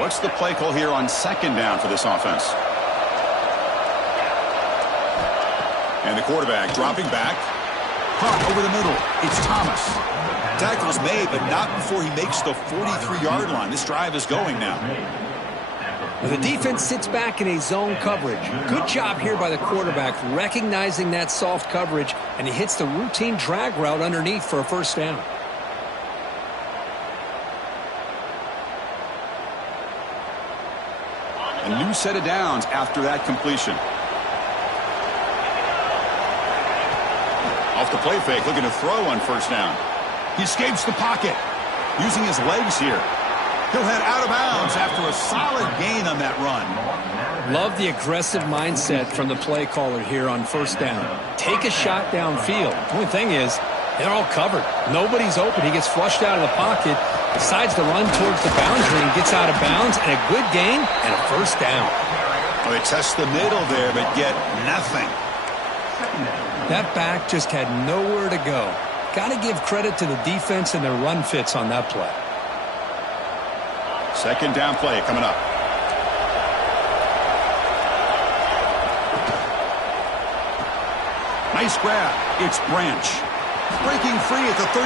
What's the play call here on second down for this offense? And the quarterback dropping back. Caught over the middle. It's Thomas. Tackle's made, but not before he makes the 43-yard line. This drive is going now. The defense sits back in a zone coverage. Good job here by the quarterback recognizing that soft coverage, and he hits the routine drag route underneath for a first down. A new set of downs after that completion. Off the play fake, looking to throw on first down. He escapes the pocket, using his legs here. He'll head out of bounds after a solid gain on that run. Love the aggressive mindset from the play caller here on first down. Take a shot downfield. The only thing is, they're all covered. Nobody's open. He gets flushed out of the pocket, decides to run towards the boundary and gets out of bounds, and a good gain and a first down. Well, they test the middle there, but get nothing. That back just had nowhere to go. Got to give credit to the defense and their run fits on that play. Second down play coming up. Nice grab. It's Branch. Breaking free at the 35.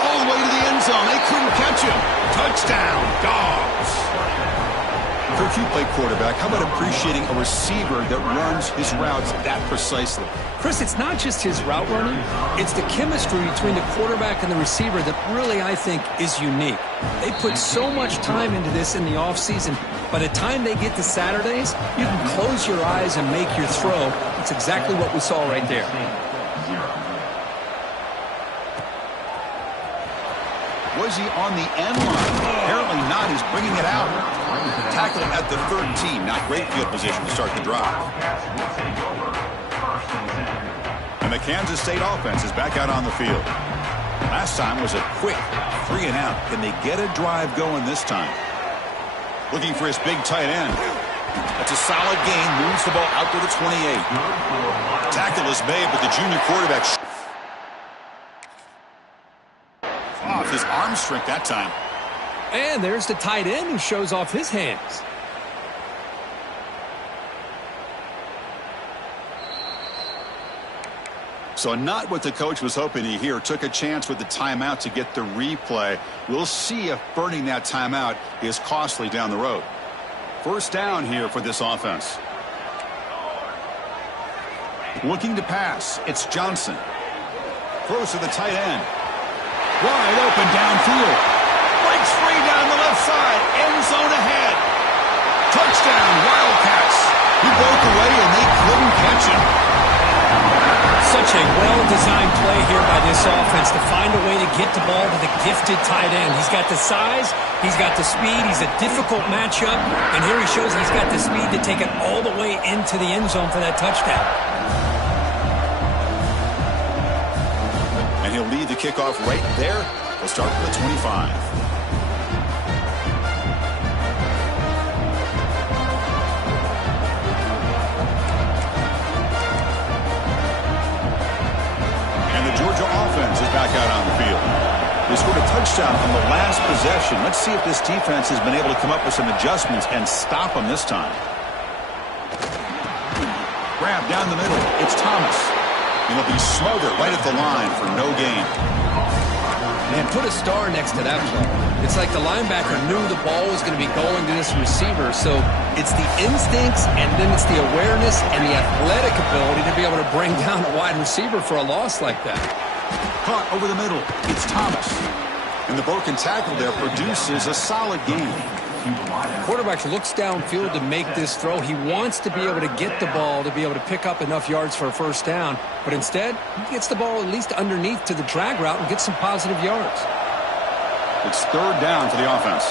All the way to the end zone. They couldn't catch him. Touchdown, Dogs. Coach, you play quarterback. How about appreciating a receiver that runs his routes that precisely? Chris, it's not just his route running. It's the chemistry between the quarterback and the receiver that really, I think, is unique. They put so much time into this in the offseason. By the time they get to Saturdays, you can close your eyes and make your throw. It's exactly what we saw right there. Was he on the end line? Apparently not. He's bringing it out. Tackle at the 13. Not great field position to start the drive. And the Kansas State offense is back out on the field. Last time was a quick 3 and out. Can they get a drive going this time? Looking for his big tight end. That's a solid gain. Moves the ball out to the 28. Tackle is made, but the junior quarterback off his arm strength that time. And there's the tight end who shows off his hands. So not what the coach was hoping to hear. Took a chance with the timeout to get the replay. We'll see if burning that timeout is costly down the road. First down here for this offense. Looking to pass. It's Johnson. Throws to the tight end. Wide open downfield. Breaks free down the left side. End zone ahead. Touchdown, Wildcats. He broke away and they couldn't catch him. Such a well-designed play here by this offense to find a way to get the ball to the gifted tight end. He's got the size, he's got the speed, he's a difficult matchup, and here he shows he's got the speed to take it all the way into the end zone for that touchdown. And he'll lead the kickoff right there. We'll start with the 25. Georgia offense is back out on the field. They scored a touchdown on the last possession. Let's see if this defense has been able to come up with some adjustments and stop them this time. Grab down the middle. It's Thomas. And he'll be smothered right at the line for no gain. Man, put a star next to that play. It's like the linebacker knew the ball was going to be going to this receiver, so it's the instincts and then it's the awareness and the athletic ability to be able to bring down a wide receiver for a loss like that. Caught over the middle. It's Thomas. And the broken tackle there produces a solid gain. Quarterback looks downfield to make this throw. He wants to be able to get the ball to be able to pick up enough yards for a first down, but instead he gets the ball at least underneath to the drag route and gets some positive yards. It's third down for the offense.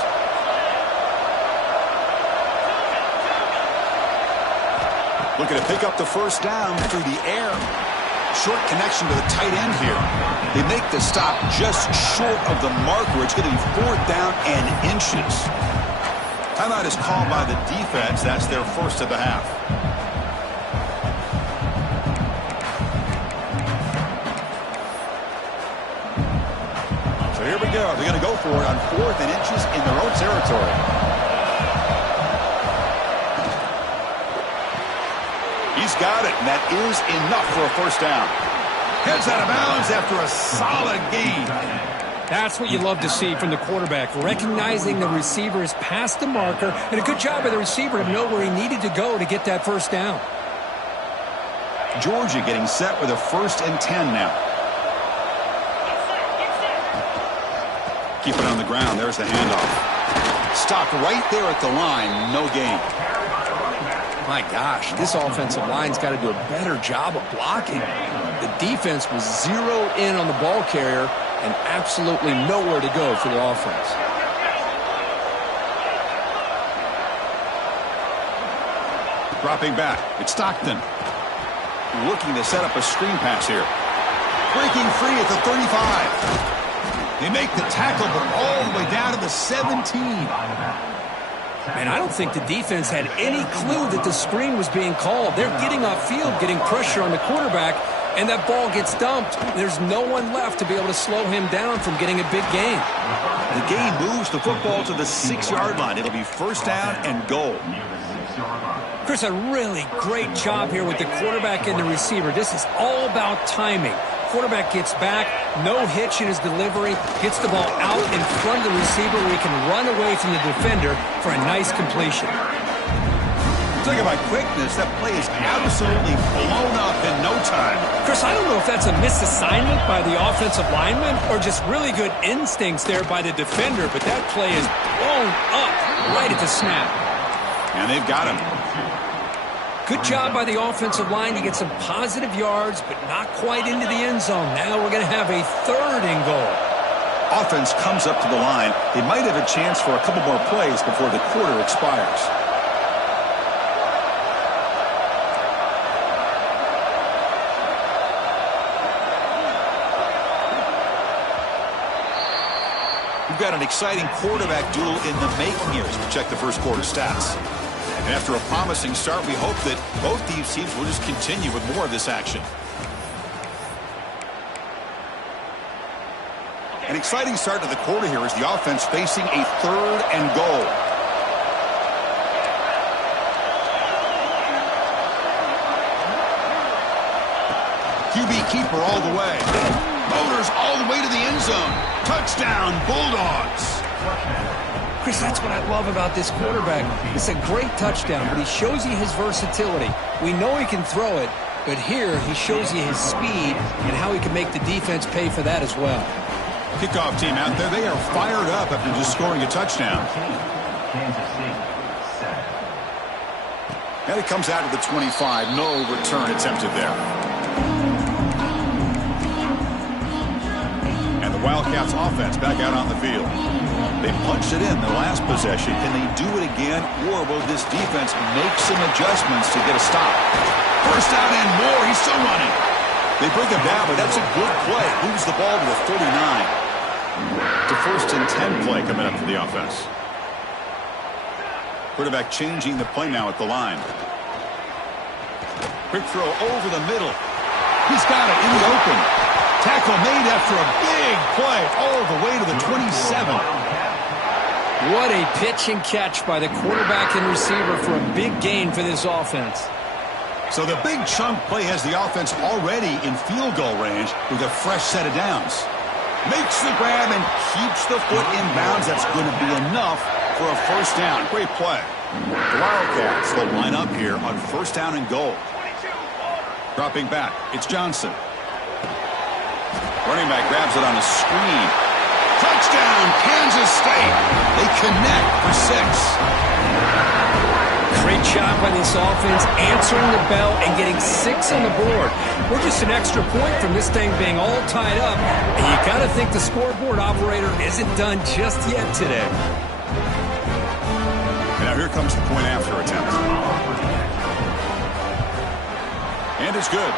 Looking to pick up the first down through the air. Short connection to the tight end here. They make the stop just short of the marker. It's going to be fourth down and inches. Timeout is called by the defense. That's their first of the half. So here here we go. They're going to go for it on 4th and inches in their own territory. He's got it, and that is enough for a first down. Heads out of bounds after a solid gain. That's what you love to see from the quarterback, recognizing the receiver is past the marker, and a good job by the receiver to know where he needed to go to get that first down. Georgia getting set with a 1st and 10 now. Keep it on the ground. There's the handoff. Stopped right there at the line. No gain. My gosh, this offensive line's got to do a better job of blocking. The defense was zeroed in on the ball carrier and absolutely nowhere to go for the offense. Dropping back. It's Stockton. Looking to set up a screen pass here. Breaking free at the 35. They make the tackle, but all the way down to the 17. And I don't think the defense had any clue that the screen was being called. They're getting off field, getting pressure on the quarterback, and that ball gets dumped. There's no one left to be able to slow him down from getting a big gain. The game moves the football to the 6-yard line. It'll be first down and goal. Chris, a really great job here with the quarterback and the receiver. This is all about timing. Quarterback gets back, no hitch in his delivery, gets the ball out in front of the receiver where he can run away from the defender for a nice completion. Talking about quickness, that play is absolutely blown up in no time. Chris, I don't know if that's a misassignment by the offensive lineman or just really good instincts there by the defender, but that play is blown up right at the snap. And they've got him. Good job by the offensive line to get some positive yards, but not quite into the end zone. Now we're going to have a 3rd and goal. Offense comes up to the line. They might have a chance for a couple more plays before the quarter expires. We've got an exciting quarterback duel in the making here as we check the first quarter stats. And after a promising start, we hope that both these teams will just continue with more of this action. An exciting start to the quarter here as the offense facing a 3rd and goal. QB keeper all the way. Motors all the way to the end zone. Touchdown, Bulldogs. Chris, that's what I love about this quarterback. It's a great touchdown, but he shows you his versatility. We know he can throw it, but here he shows you his speed and how he can make the defense pay for that as well. Kickoff team out there, they are fired up after just scoring a touchdown. And it comes out to the 25. No return attempted there. And the Wildcats offense back out on the field. They punched it in the last possession. Can they do it again, or will this defense make some adjustments to get a stop? First down and more. He's still running. They bring him down, but that's a good play. Moves the ball to the 49. The 1st and 10 play coming up for the offense. Quarterback changing the play now at the line. Quick throw over the middle. He's got it in the open. Tackle made after a big play all the way to the 27. What a pitch and catch by the quarterback and receiver for a big gain for this offense. So the big chunk play has the offense already in field goal range with a fresh set of downs. Makes the grab and keeps the foot in bounds. That's going to be enough for a first down. Great play. The Wildcats will line up here on first down and goal. Dropping back, it's Johnson. Running back grabs it on a screen. Touchdown, Kansas State. They connect for 6. Great job by this offense, answering the bell and getting 6 on the board. We're just an extra point from this thing being all tied up, and you got to think the scoreboard operator isn't done just yet today. And now here comes the point after attempt. And it's good.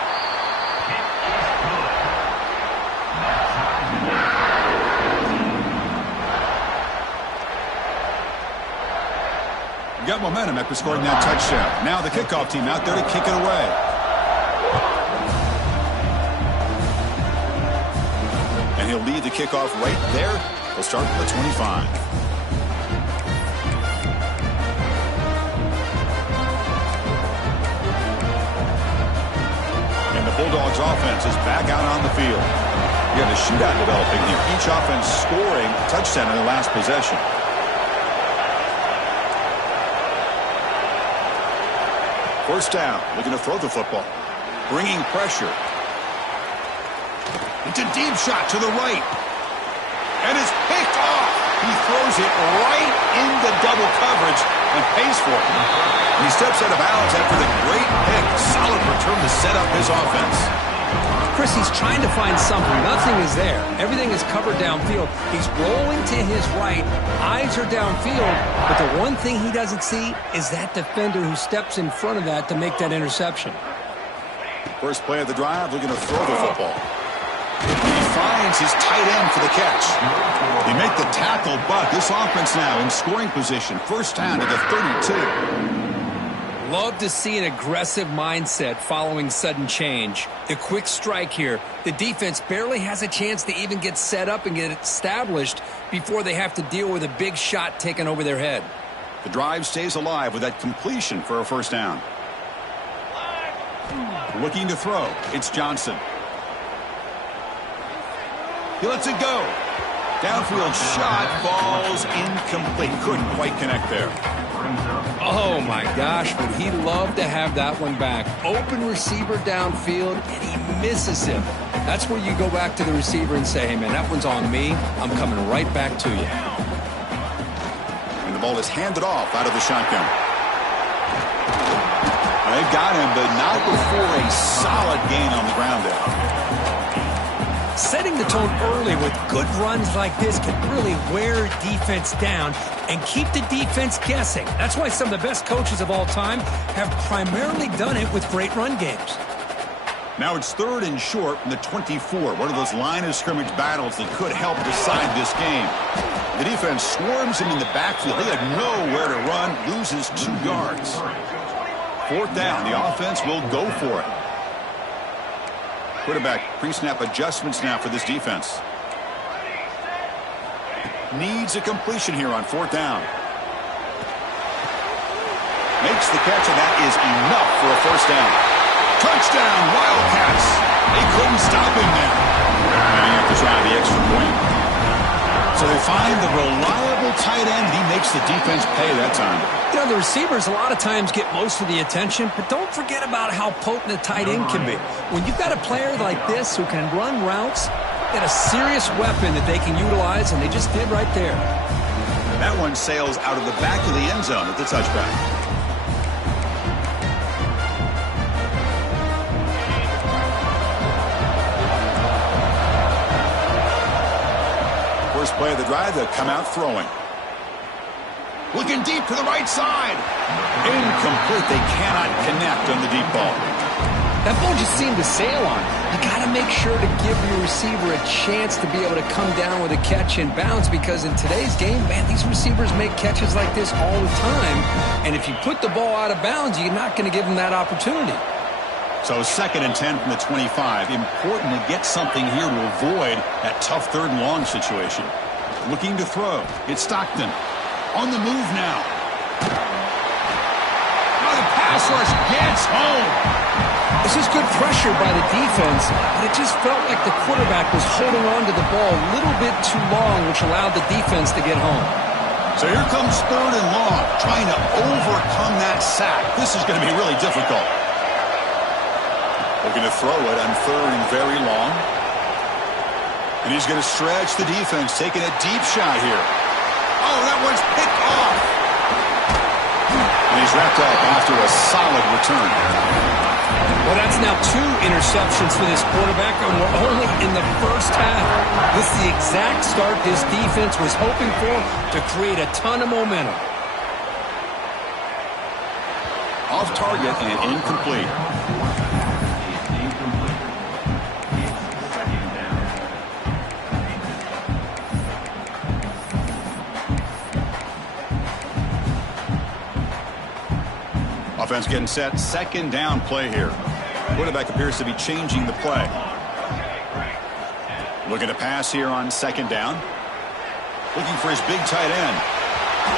Got momentum after scoring that touchdown. Now the kickoff team out there to kick it away. And And he'll lead the kickoff right there. He'll start at the 25. And the Bulldogs offense is back out on the field. You have a shootout developing here. Each offense scoring a touchdown in the last possession. First down, looking to throw the football. Bringing pressure. It's a deep shot to the right. And it's picked off. He throws it right into double coverage and pays for it. And he steps out of bounds after the great pick. Solid return to set up his offense. Chris, he's trying to find something. Nothing is there. Everything is covered downfield. He's rolling to his right. Eyes are downfield. But the one thing he doesn't see is that defender who steps in front of that to make that interception. First play of the drive, looking to throw the football. He finds his tight end for the catch. They make the tackle, but this offense now in scoring position. First down to the 32. Love to see an aggressive mindset following sudden change. The quick strike here. The defense barely has a chance to even get set up and get established before they have to deal with a big shot taken over their head. The drive stays alive with that completion for a first down. Looking to throw. It's Johnson. He lets it go. Downfield shot falls incomplete. Couldn't quite connect there. Oh, my gosh, would he love to have that one back. Open receiver downfield, and he misses him. That's where you go back to the receiver and say, hey, man, that one's on me. I'm coming right back to you. And the ball is handed off out of the shotgun. They've got him, but not before a solid gain on the ground there. Setting the tone early with good runs like this can really wear defense down and keep the defense guessing. That's why some of the best coaches of all time have primarily done it with great run games. Now it's third and short from the 24. One of those line of scrimmage battles that could help decide this game. The defense swarms him in the backfield. He had nowhere to run, loses 2 yards. Fourth down, the offense will go for it. Quarterback pre-snap adjustments now for this defense. Needs a completion here on fourth down. Makes the catch, and that is enough for a first down. Touchdown, Wildcats. They couldn't stop him there. And he have to try the extra point. So they find the reliable tight end. He makes the defense pay that time. You know, the receivers a lot of times get most of the attention, but don't forget about how potent a tight end can be. When you've got a player like this who can run routes, get a serious weapon that they can utilize, and they just did right there. That one sails out of the back of the end zone at the touchback. First play of the drive, they'll come out throwing. Looking deep to the right side. Incomplete. They cannot connect on the deep ball. That ball just seemed to sail on. You got to make sure to give your receiver a chance to be able to come down with a catch and bounce, because in today's game, man, these receivers make catches like this all the time. And if you put the ball out of bounds, you're not going to give them that opportunity. So 2nd and 10 from the 25. Important to get something here to avoid that tough 3rd and long situation. Looking to throw. It's Stockton. On the move now. Oh, the pass rush gets home. This is good pressure by the defense, but it just felt like the quarterback was holding on to the ball a little bit too long, which allowed the defense to get home. So here comes 3rd and long, trying to overcome that sack. This is going to be really difficult. Looking to throw it on 3rd and very long. And he's going to stretch the defense, taking a deep shot here. Oh, that one's picked off. And he's wrapped up after a solid return. Well, that's now 2 interceptions for this quarterback, and we're only in the first half. This is the exact start this defense was hoping for to create a ton of momentum. Off target and incomplete. Offense getting set. 2nd down play here. Quarterback appears to be changing the play. Looking to pass here on second down. Looking for his big tight end.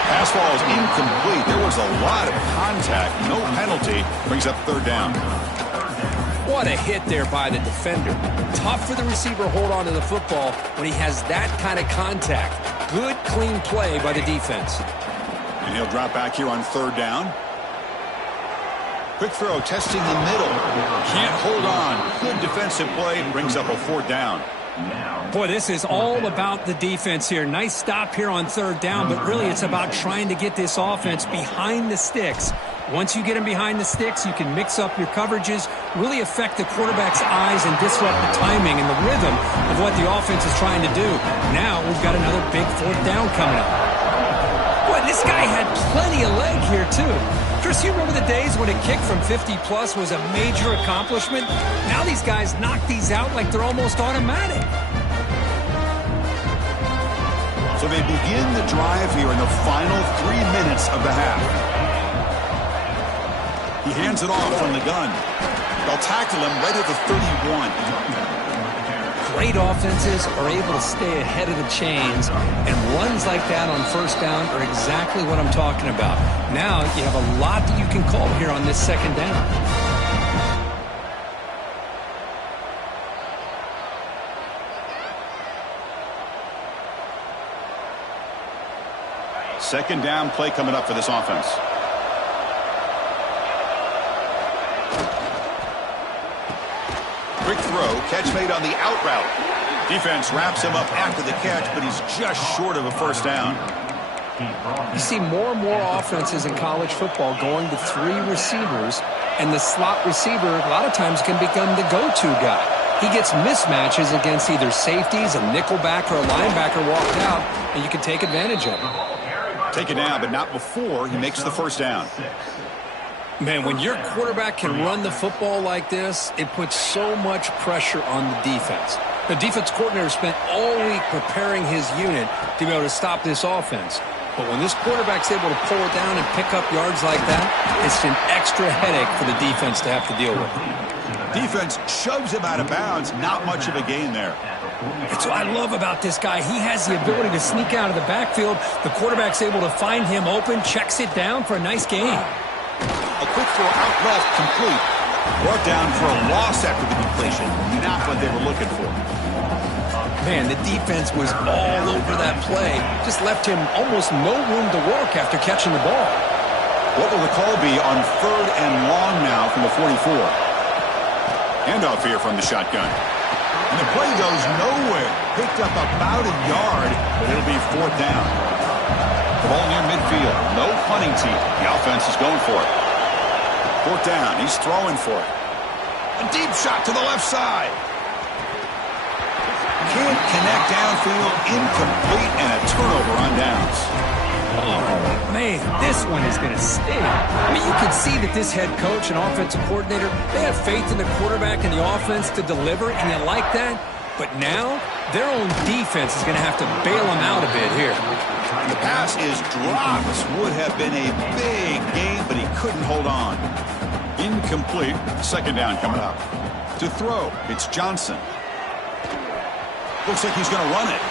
Pass ball is incomplete. There was a lot of contact. No penalty. Brings up third down. What a hit there by the defender. Tough for the receiver to hold on to the football when he has that kind of contact. Good, clean play by the defense. And he'll drop back here on third down. Quick throw, testing the middle. Can't hold on. Good defensive play. Brings up a fourth down. Boy, this is all about the defense here. Nice stop here on third down, but really it's about trying to get this offense behind the sticks. Once you get them behind the sticks, you can mix up your coverages, really affect the quarterback's eyes and disrupt the timing and the rhythm of what the offense is trying to do. Now we've got another big fourth down coming up. Boy, this guy had plenty of leg here, too. Chris, you remember the days when a kick from 50-plus was a major accomplishment? Now these guys knock these out like they're almost automatic. So they begin the drive here in the final 3 minutes of the half. He hands it off from the gun. They'll tackle him right at the 31. Great offenses are able to stay ahead of the chains, and runs like that on first down are exactly what I'm talking about. Now you have a lot that you can call here on this second down. Second down play coming up for this offense. Quick throw, catch made on the out route. Defense wraps him up after the catch, but he's just short of a first down. You see more and more offenses in college football going to three receivers, and the slot receiver a lot of times can become the go-to guy. He gets mismatches against either safeties, a nickelback, or a linebacker walked out, and you can take advantage of it. Take it down, but not before he makes the first down. Man, when your quarterback can run the football like this, it puts so much pressure on the defense. The defense coordinator spent all week preparing his unit to be able to stop this offense. But when this quarterback's able to pull it down and pick up yards like that, it's an extra headache for the defense to have to deal with. Defense shoves him out of bounds. Not much of a gain there. That's what I love about this guy. He has the ability to sneak out of the backfield. The quarterback's able to find him open, checks it down for a nice gain. A quick throw out left, complete. Brought down for a loss after the completion. Not what they were looking for. Man, the defense was all over that play. Just left him almost no room to work after catching the ball. What will the call be on third and long now from the 44? Handoff here from the shotgun. And the play goes nowhere. Picked up about a yard, but it'll be fourth down. The ball near midfield. No punting team. The offense is going for it. Fourth down. He's throwing for it. A deep shot to the left side. Can't connect downfield. Incomplete and a turnover on downs. Oh, man, this one is going to sting. I mean, you can see that this head coach and offensive coordinator, they have faith in the quarterback and the offense to deliver, and you like that. But now, their own defense is going to have to bail them out a bit here. The pass is dropped. Would have been a big game, but he couldn't hold on. Incomplete. Second down coming up. To throw, it's Johnson. Looks like he's going to run it.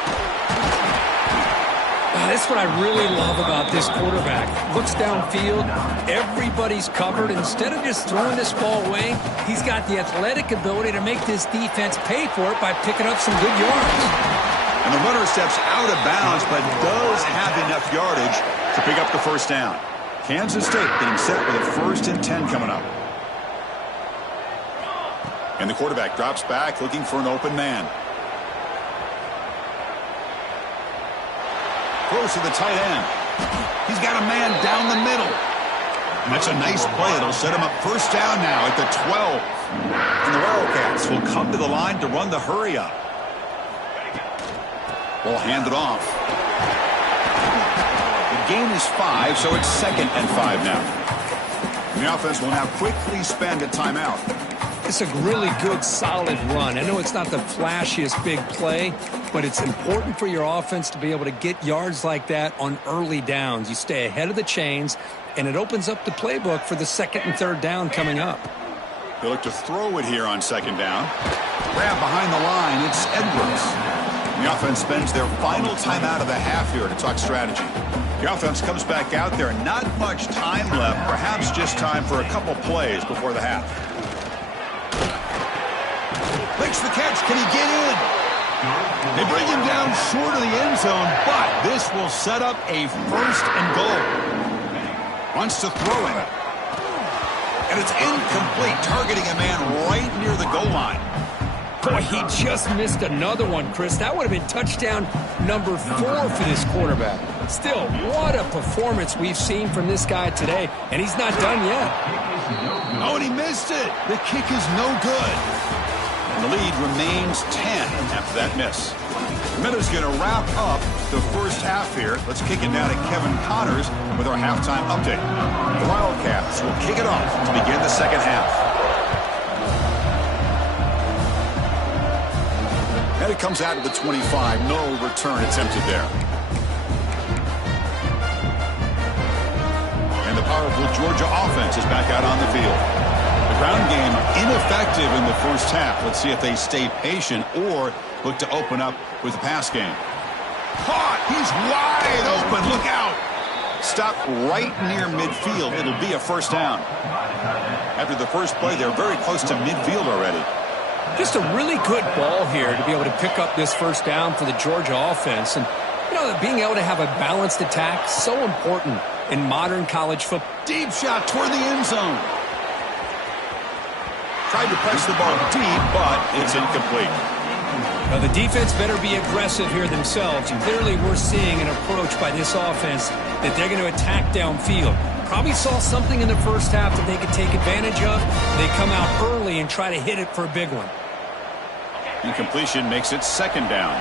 That's what I really love about this quarterback. Looks downfield, everybody's covered. Instead of just throwing this ball away, he's got the athletic ability to make this defense pay for it by picking up some good yards. And the runner steps out of bounds, but does have enough yardage to pick up the first down. Kansas State getting set with a 1st and 10 coming up. And the quarterback drops back looking for an open man. Close to the tight end. He's got a man down the middle. And that's a nice play. It'll set him up first down now at the 12. And the Wildcats will come to the line to run the hurry up. We'll hand it off. The gain is 5, so it's 2nd and 5 now. And the offense will now quickly spend a timeout. It's a really good, solid run. I know it's not the flashiest big play, but it's important for your offense to be able to get yards like that on early downs. You stay ahead of the chains, and it opens up the playbook for the 2nd and 3rd down coming up. They look to throw it here on 2nd down. Grab behind the line. It's Edwards. The offense spends their final timeout of the half here to talk strategy. The offense comes back out there. Not much time left. Perhaps just time for a couple plays before the half. Makes the catch. Can he get in? They bring him down short of the end zone, but this will set up a 1st and goal. Wants to throw it. And it's incomplete, targeting a man right near the goal line. Boy, he just missed another one, Chris. That would have been touchdown number 4 for this quarterback. Still, what a performance we've seen from this guy today, and he's not done yet. Oh, and he missed it. The kick is no good. And the lead remains 10 after that miss. Miller's going to wrap up the first half here. Let's kick it now to Kevin Connors with our halftime update. The Wildcats will kick it off to begin the second half. And it comes out to the 25. No return attempted there. And the powerful Georgia offense is back out on the field. The ground game ineffective in the first half. Let's see if they stay patient or look to open up with the pass game. Caught! He's wide open. Look out! Stopped right near midfield. It'll be a first down. After the first play, they're very close to midfield already. Just a really good ball here to be able to pick up this first down for the Georgia offense. And, you know, being able to have a balanced attack, so important in modern college football. Deep shot toward the end zone. Tried to press the ball deep, but it's incomplete. Now, the defense better be aggressive here themselves. Clearly, we're seeing an approach by this offense that they're going to attack downfield. Probably saw something in the first half that they could take advantage of. They come out early and try to hit it for a big one. Incompletion makes it second down.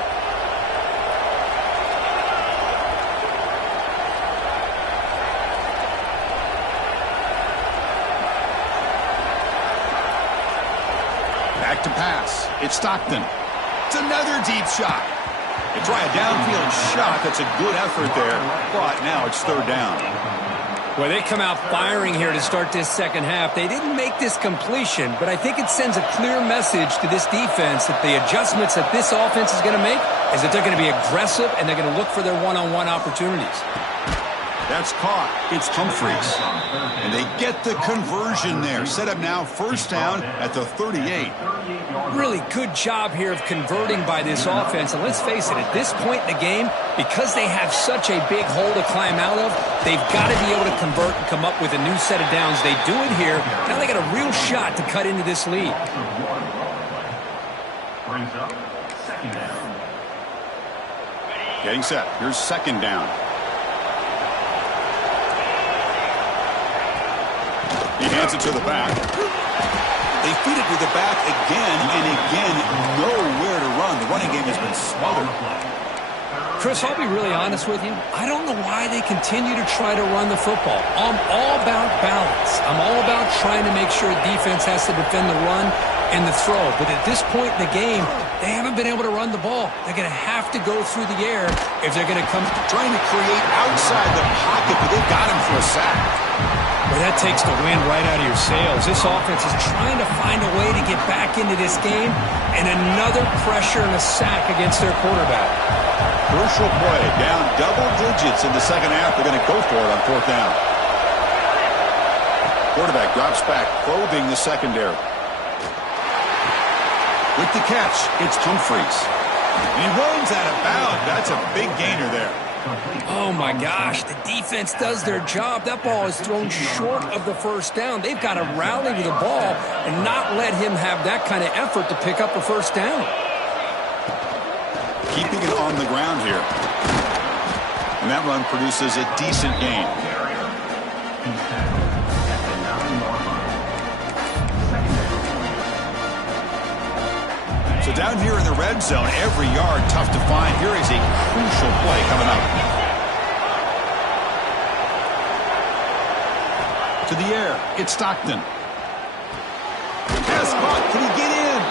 Back to pass. It's Stockton. It's another deep shot. They try a downfield shot. That's a good effort there, but now it's third down. Well, they come out firing here to start this second half. They didn't make this completion, but I think it sends a clear message to this defense that the adjustments that this offense is going to make is that they're going to be aggressive and they're going to look for their one-on-one opportunities. That's caught. It's Humphreys. And they get the conversion there. Set up now first down at the 38. Really good job here of converting by this offense. And let's face it, at this point in the game, because they have such a big hole to climb out of, they've got to be able to convert and come up with a new set of downs. They do it here. Now they got a real shot to cut into this lead. Brings up second down. Getting set. Here's second down. He hands it to the back. They feed it to the back again and again. Nowhere to run. The running game has been smothered. Chris, I'll be really honest with you. I don't know why they continue to try to run the football. I'm all about balance. I'm all about trying to make sure defense has to defend the run and the throw. But at this point in the game, they haven't been able to run the ball. They're going to have to go through the air if they're going to come. Trying to create outside the pocket, but they've got him for a sack. Well, that takes the wind right out of your sails. This offense is trying to find a way to get back into this game, and another pressure and a sack against their quarterback. Crucial play, down double digits in the second half. They're going to go for it on fourth down. Quarterback drops back, probing the secondary. With the catch, it's Humphreys. And he runs out of bounds. That's a big gainer there. Oh, my gosh. The defense does their job. That ball is thrown short of the first down. They've got to rally to the ball and not let him have that kind of effort to pick up a first down. Keeping it on the ground here. And that run produces a decent gain. So down here in the red zone, every yard tough to find. Here is a crucial play coming up. To the air, it's Stockton. Pass caught, can he get in?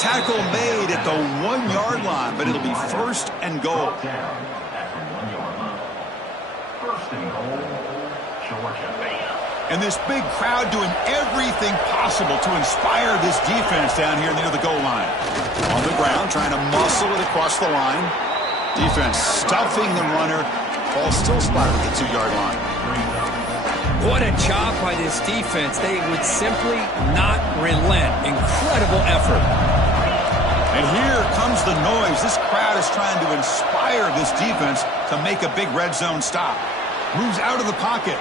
Tackle made at the 1 yard line, but it'll be first and goal. At the 1 yard line. First and goal, Georgia. And this big crowd doing everything possible to inspire this defense down here near the goal line. On the ground, trying to muscle it across the line. Defense stuffing the runner. Ball still spotted at the 2-yard line. What a job by this defense. They would simply not relent. Incredible effort. And here comes the noise. This crowd is trying to inspire this defense to make a big red zone stop. Moves out of the pocket.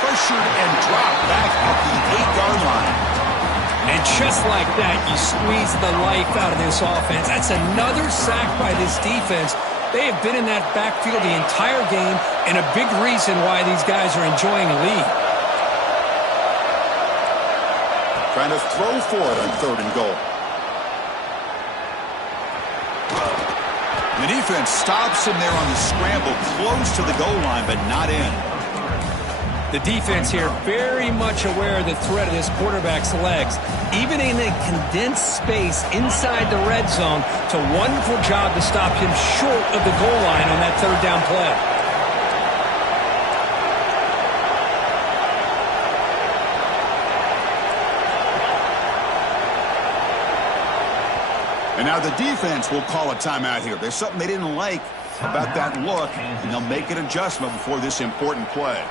Pressured and dropped back at the 8-yard line. And just like that, you squeeze the life out of this offense. That's another sack by this defense. They have been in that backfield the entire game, and a big reason why these guys are enjoying a lead. Trying to throw for it on 3rd and goal. The defense stops him there on the scramble, close to the goal line, but not in. The defense here very much aware of the threat of this quarterback's legs. Even in a condensed space inside the red zone, it's a wonderful job to stop him short of the goal line on that 3rd down play. And now the defense will call a timeout here. There's something they didn't like about that look, and they'll make an adjustment before this important play.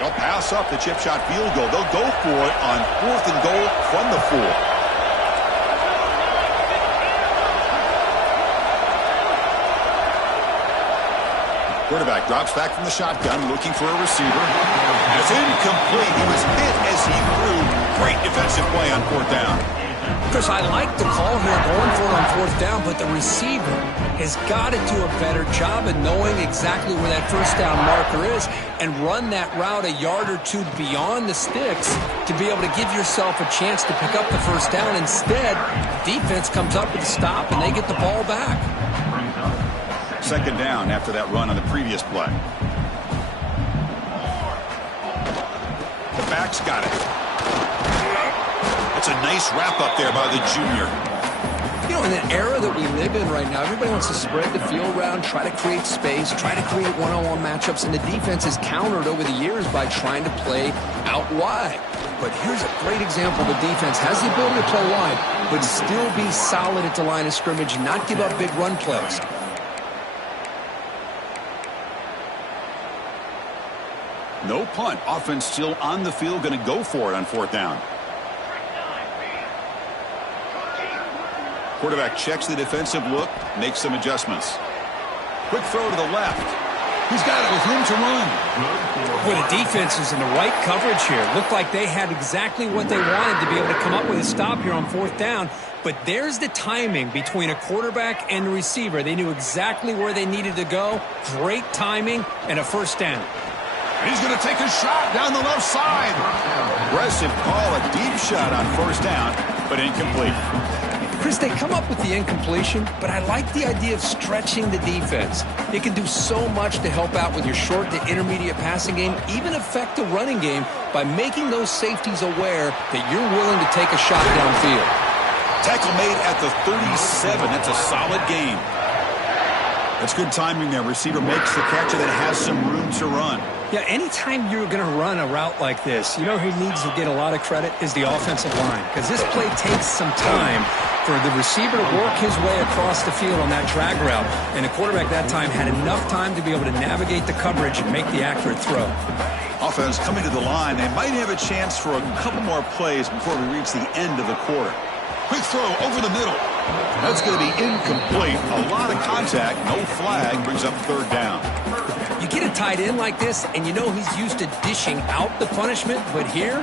They'll pass up the chip shot field goal. They'll go for it on 4th and goal from the 4. Quarterback drops back from the shotgun, looking for a receiver. It's incomplete. He was hit as he threw. Great defensive play on 4th down. Chris, I like the call here going for it on 4th down, but the receiver has got to do a better job of knowing exactly where that 1st down marker is and run that route a yard or two beyond the sticks to be able to give yourself a chance to pick up the 1st down. Instead, defense comes up with a stop and they get the ball back. 2nd down after that run on the previous play. The back's got it. It's a nice wrap-up there by the junior. You know, in an era that we live in right now, everybody wants to spread the field around, try to create space, try to create one-on-one matchups, and the defense has countered over the years by trying to play out wide. But here's a great example. The defense has the ability to play wide, but still be solid at the line of scrimmage and not give up big run plays. No punt. Offense still on the field, going to go for it on 4th down. Quarterback checks the defensive look, makes some adjustments. Quick throw to the left. He's got it with room to run. Well, the defense is in the right coverage here. Looked like they had exactly what they wanted to be able to come up with a stop here on 4th down. But there's the timing between a quarterback and the receiver. They knew exactly where they needed to go. Great timing and a 1st down. And he's going to take a shot down the left side. Aggressive call, a deep shot on 1st down, but incomplete. Chris, they come up with the incompletion, but I like the idea of stretching the defense. It can do so much to help out with your short to intermediate passing game, even affect the running game by making those safeties aware that you're willing to take a shot downfield. Tackle made at the 37. That's a solid gain. That's good timing there. Receiver makes the catch and then has some room to run. Yeah, anytime you're going to run a route like this, you know who needs to get a lot of credit is the offensive line, because this play takes some time for the receiver to work his way across the field on that drag route, and the quarterback that time had enough time to be able to navigate the coverage and make the accurate throw. Offense coming to the line. They might have a chance for a couple more plays before we reach the end of the quarter. Quick throw over the middle. That's going to be incomplete. A lot of contact. No flag. Brings up 3rd down. You get a tight end like this, and you know he's used to dishing out the punishment, but here,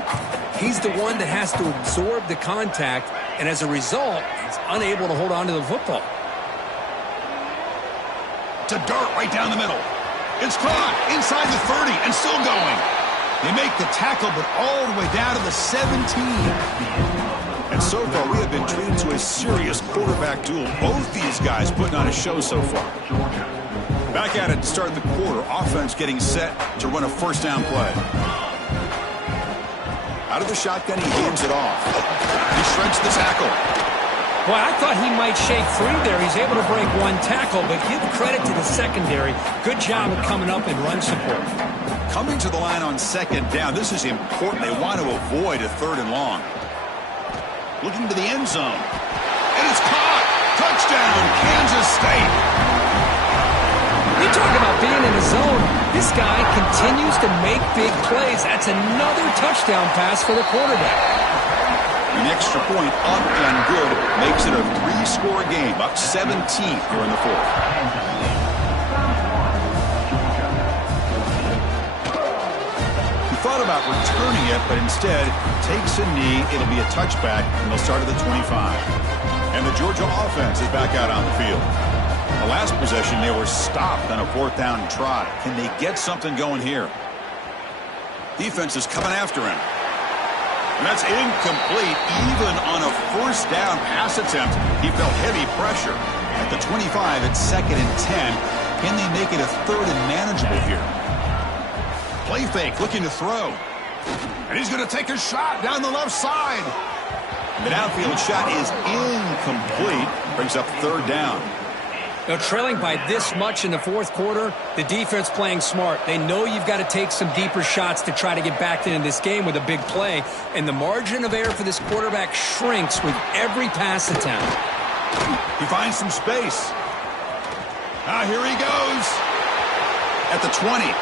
he's the one that has to absorb the contact, and as a result, he's unable to hold on to the football. To dart right down the middle. It's caught inside the 30 and still going. They make the tackle, but all the way down to the 17. And so far, we have been treated to a serious quarterback duel. Both these guys putting on a show so far. Back at it to start the quarter. Offense getting set to run a 1st down play. Out of the shotgun, he hands it off. He shreds the tackle. Well, I thought he might shake free there. He's able to break one tackle, but give credit to the secondary. Good job of coming up in run support. Coming to the line on second down. This is important. They want to avoid a 3rd and long. Looking to the end zone. And it's caught. Touchdown, Kansas State. You talk about being in the zone. This guy continues to make big plays. That's another touchdown pass for the quarterback. An extra point up and good makes it a 3-score game. Up 17 here in the 4th. Thought about returning it, but instead takes a knee. It'll be a touchback, and they'll start at the 25. And the Georgia offense is back out on the field. The last possession, they were stopped on a 4th down try. Can they get something going here? Defense is coming after him. And that's incomplete. Even on a 1st down pass attempt, he felt heavy pressure. At the 25, it's 2nd and 10. Can they make it a 3rd and manageable here? Play fake, looking to throw. And he's going to take a shot down the left side. The downfield shot is incomplete. Brings up 3rd down. Now, trailing by this much in the 4th quarter, the defense playing smart. They know you've got to take some deeper shots to try to get back into this game with a big play. And the margin of error for this quarterback shrinks with every pass attempt. He finds some space. Here he goes. At the 20.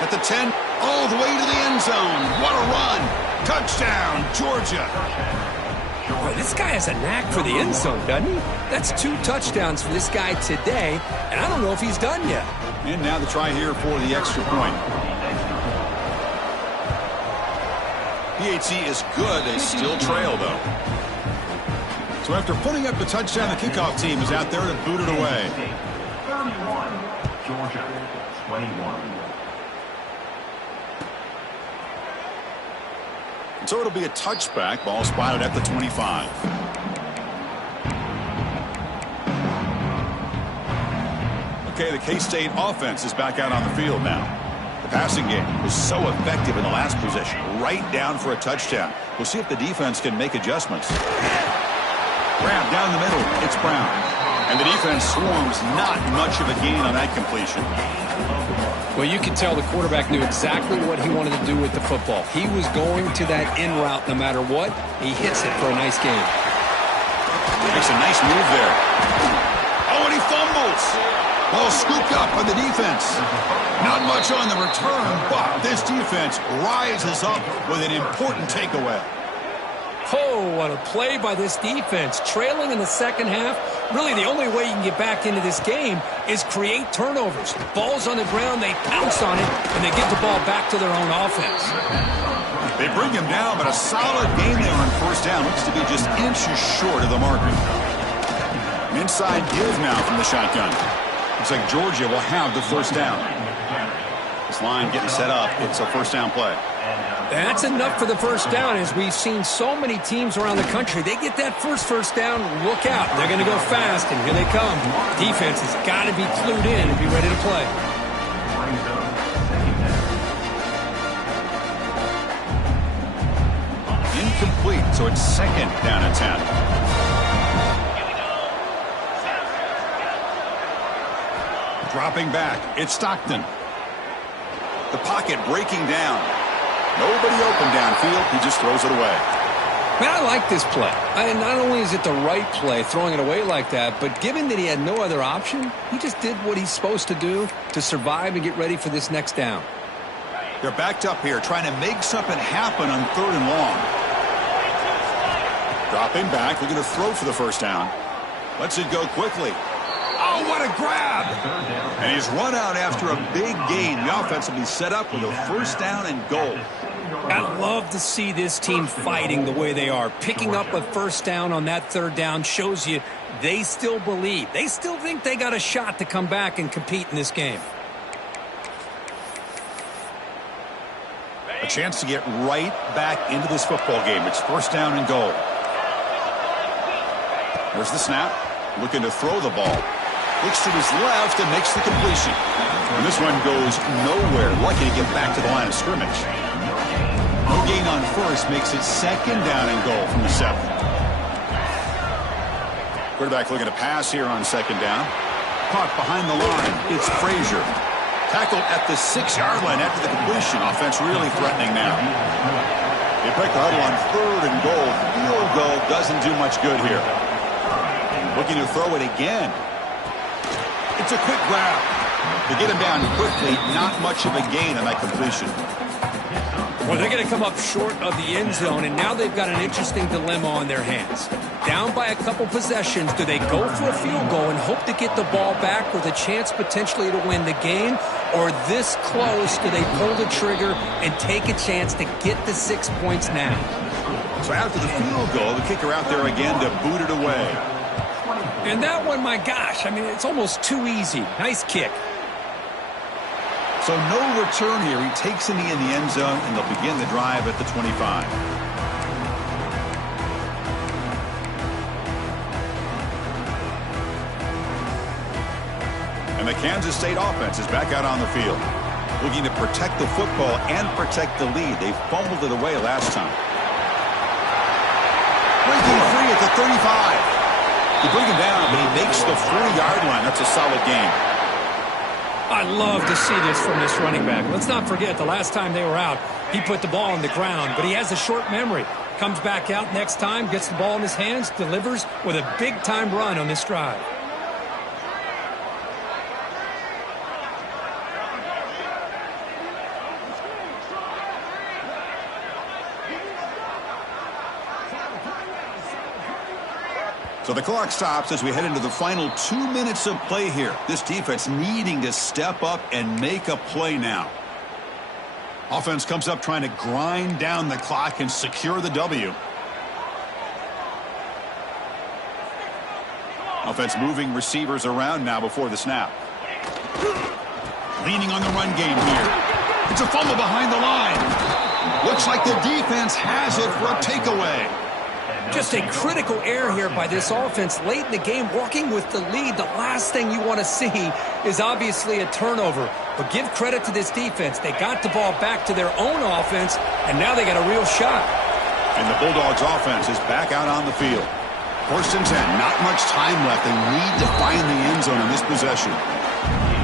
At the 10, all the way to the end zone. What a run. Touchdown, Georgia. Boy, this guy has a knack for the end zone, doesn't he? That's 2 touchdowns for this guy today, and I don't know if he's done yet. And now the try here for the extra point. PHC is good. They still trail, though. So after putting up the touchdown, the kickoff team is out there to boot it away. 31, Georgia, 21. So it'll be a touchback. Ball spotted at the 25. Okay, the K-State offense is back out on the field now. The passing game was so effective in the last possession. Right down for a touchdown. We'll see if the defense can make adjustments. Grab down the middle. It's Brown. And the defense swarms. Not much of a gain on that completion. Well, you can tell the quarterback knew exactly what he wanted to do with the football. He was going to that in route no matter what. He hits it for a nice game. Makes a nice move there. Oh, and he fumbles. Ball scooped up by the defense. Not much on the return, but this defense rises up with an important takeaway. Oh, what a play by this defense. Trailing in the second half. Really, the only way you can get back into this game is create turnovers. Ball's on the ground, they pounce on it, and they give the ball back to their own offense. They bring him down, but a solid game there on 1st down. Looks to be just inches short of the marker. An inside give now from the shotgun. Looks like Georgia will have the 1st down. This line getting set up. It's a 1st down play. That's enough for the 1st down. As we've seen so many teams around the country, they get that first down, look out. They're going to go fast, and here they come. Defense has got to be clued in and be ready to play. Incomplete, so it's 2nd down and 10. Dropping back, it's Stockton. The pocket breaking down. Nobody open downfield. He just throws it away. Man, I like this play. Not only is it the right play, throwing it away like that, but given that he had no other option, he just did what he's supposed to do to survive and get ready for this next down. They're backed up here, trying to make something happen on 3rd and long. Dropping back, looking to throw for the 1st down. Lets it go quickly. Oh, what a grab! And he's run out after a big gain. The offense will be set up with a 1st down and goal. I love to see this team fighting the way they are. Picking up a 1st down on that 3rd down shows you they still believe. They still think they got a shot to come back and compete in this game. A chance to get right back into this football game. It's 1st down and goal. There's the snap. Looking to throw the ball. Looks to his left and makes the completion. And this one goes nowhere. Lucky to get back to the line of scrimmage. No gain on 1st makes it 2nd down and goal from the 7. Quarterback looking to pass here on 2nd down. Caught behind the line. It's Frazier. Tackled at the 6-yard line after the completion. Offense really threatening now. They break the huddle on 3rd and goal. Field goal doesn't do much good here. Looking to throw it again. It's a quick grab. To get him down quickly, not much of a gain on that completion. Well, they're going to come up short of the end zone, and now they've got an interesting dilemma on their hands. Down by a couple possessions, do they go for a field goal and hope to get the ball back with a chance potentially to win the game? Or this close, do they pull the trigger and take a chance to get the 6 points now? So after the field goal, the kicker out there again to boot it away. And that one, my gosh, I mean, it's almost too easy. Nice kick. So no return here. He takes a knee in the end zone, and they'll begin the drive at the 25. And the Kansas State offense is back out on the field, looking to protect the football and protect the lead. They fumbled it away last time. Breaking free at the 35. They bring him down, but he makes the 40-yard line. That's a solid game. I love to see this from this running back. Let's not forget the last time they were out, he put the ball on the ground, but he has a short memory. Comes back out next time, gets the ball in his hands, delivers with a big-time run on this drive. So the clock stops as we head into the final 2 minutes of play here. This defense needing to step up and make a play now. Offense comes up trying to grind down the clock and secure the W. Offense moving receivers around now before the snap. Leaning on the run game here. It's a fumble behind the line. Looks like the defense has it for a takeaway. Just a critical error here by this offense late in the game, walking with the lead. The last thing you want to see is obviously a turnover. But give credit to this defense. They got the ball back to their own offense, and now they got a real shot. And the Bulldogs offense is back out on the field. 1st and 10, not much time left. They need to find the end zone in this possession.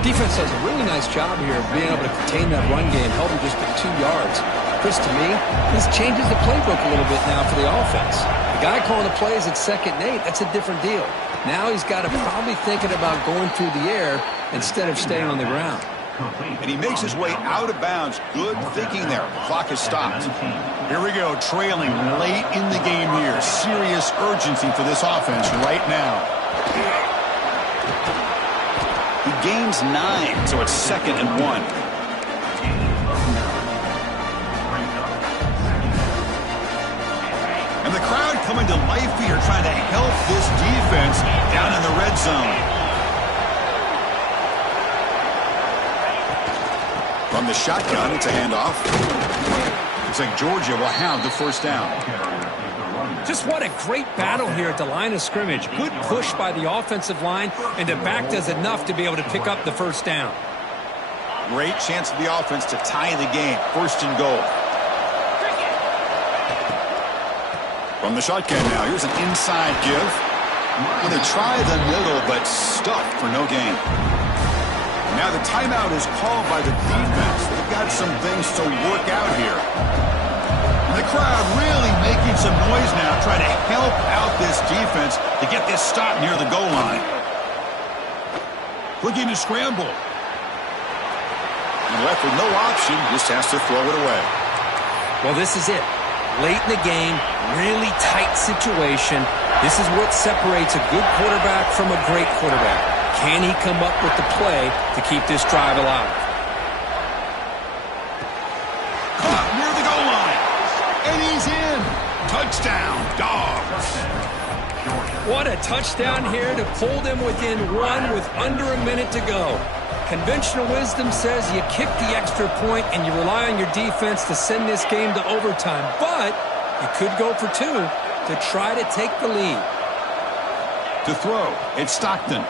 Defense does a really nice job here of being able to contain that run game, held them just at 2 yards. Chris, to me, this changes the playbook a little bit now for the offense. The guy calling the plays at 2nd and 8, that's a different deal. Now he's got to probably thinking about going through the air instead of staying on the ground. And he makes his way out of bounds. Good thinking there. The clock has stopped. Here we go, trailing late in the game here. Serious urgency for this offense right now. He gains 9, so it's 2nd and 1. And the crowd coming to life here, trying to help this defense down in the red zone. From the shotgun, it's a handoff. Looks like Georgia will have the 1st down. Just what a great battle here at the line of scrimmage. Good push by the offensive line, and the back does enough to be able to pick up the 1st down. Great chance for the offense to tie the game. 1st and goal. From the shotgun now, here's an inside give. And they try the middle, but stuffed for no gain. Now the timeout is called by the defense. They've got some things to work out here. And the crowd really making some noise now, trying to help out this defense to get this stop near the goal line. Looking to scramble. And left with no option, just has to throw it away. Well, this is it. Late in the game, really tight situation. This is what separates a good quarterback from a great quarterback. Can he come up with the play to keep this drive alive? Caught near the goal line. And he's in. Touchdown, Dogs. What a touchdown here to pull them within 1 with under a minute to go. Conventional wisdom says you kick the extra point and you rely on your defense to send this game to overtime. But you could go for 2 to try to take the lead. To throw, it's Stockton.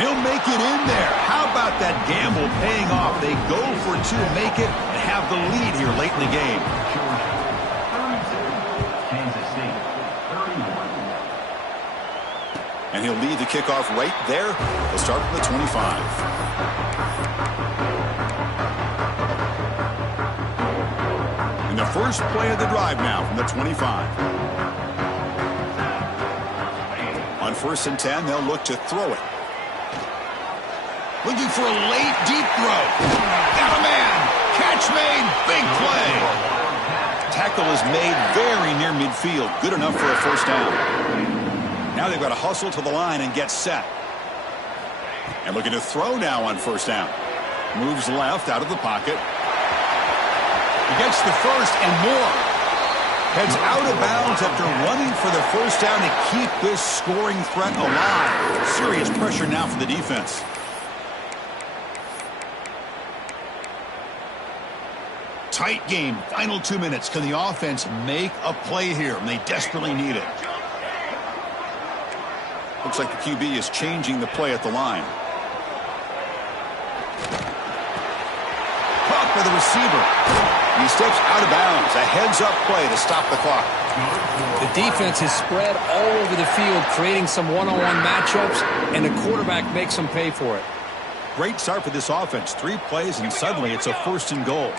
He'll make it in there. How about that gamble paying off? They go for 2, make it, and have the lead here late in the game. Kansas State 31. And he'll lead the kickoff right there. He'll start from the 25. And the first play of the drive now from the 25. On 1st and 10, they'll look to throw it. Looking for a late, deep throw. Got a man. Catch made. Big play. Tackle is made very near midfield. Good enough for a first down. Now they've got to hustle to the line and get set. And looking to throw now on 1st down. Moves left out of the pocket. He gets the first and more. Heads out of bounds after running for the first down to keep this scoring threat alive. Serious pressure now for the defense. Tight game. Final 2 minutes. Can the offense make a play here? And they desperately need it. Looks like the QB is changing the play at the line. Caught by the receiver. He steps out of bounds. A heads-up play to stop the clock. The defense is spread all over the field, creating some one-on-one matchups, and the quarterback makes them pay for it. Great start for this offense. 3 plays, and suddenly it's a 1st and goal.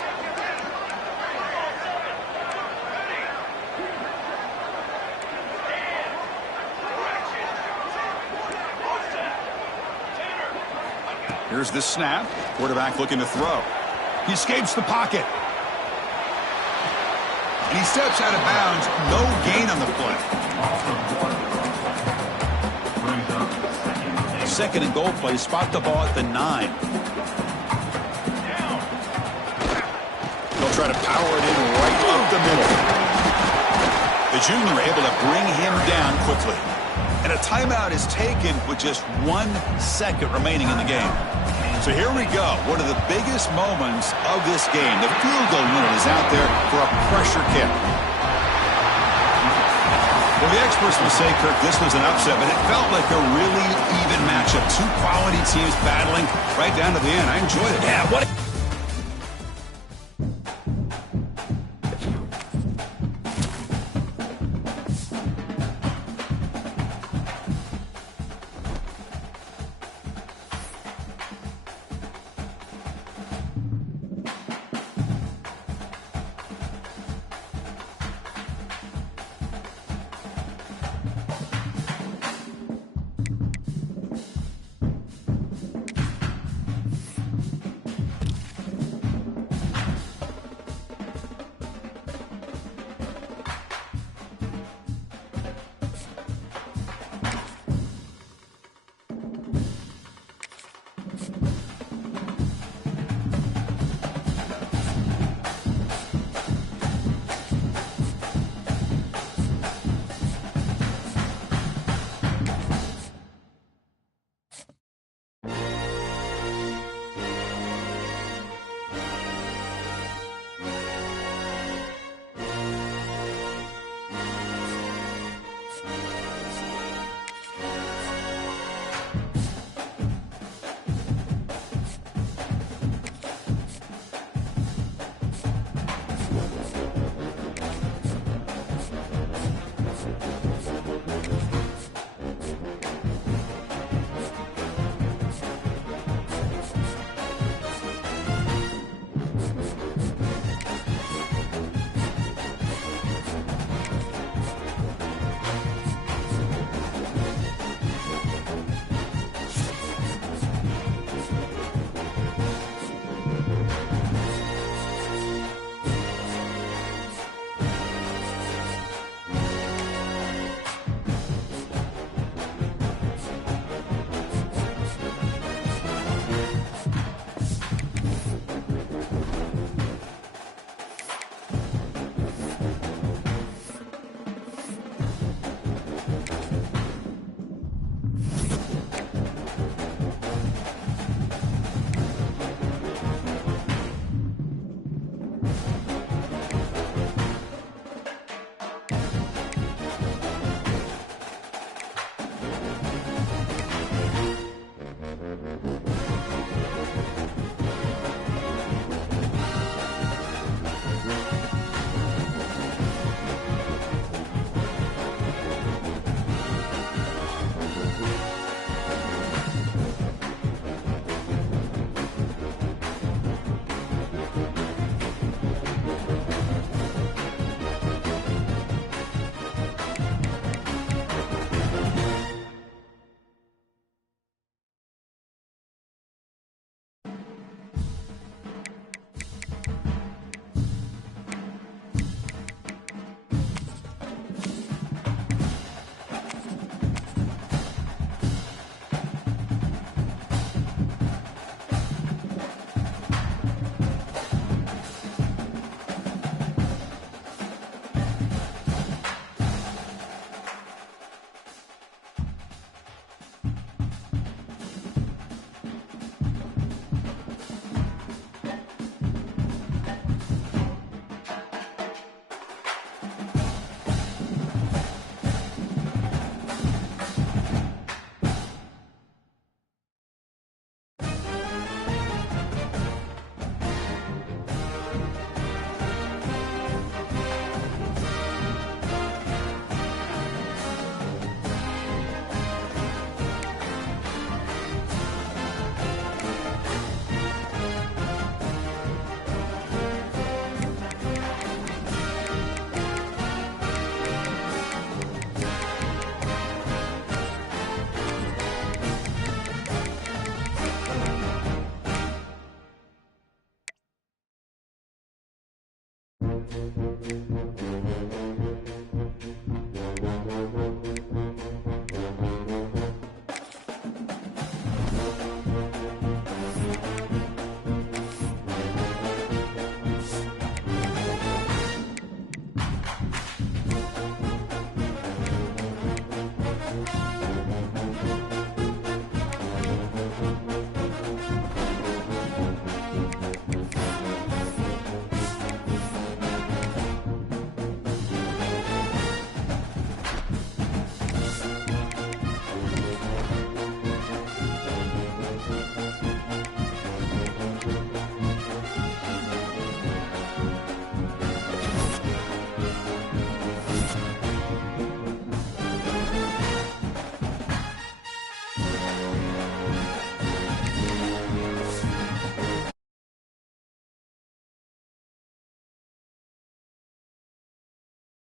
Here's the snap. Quarterback looking to throw. He escapes the pocket. And he steps out of bounds. No gain on the play. 2nd and goal play. Spot the ball at the 9. They'll try to power it in right up the middle. The junior able to bring him down quickly. And a timeout is taken with just 1 second remaining in the game. So here we go. One of the biggest moments of this game. The field goal unit is out there for a pressure kick. Well, the experts will say, Kirk, this was an upset, but it felt like a really even matchup. 2 quality teams battling right down to the end. I enjoyed it. Yeah, what Georgia.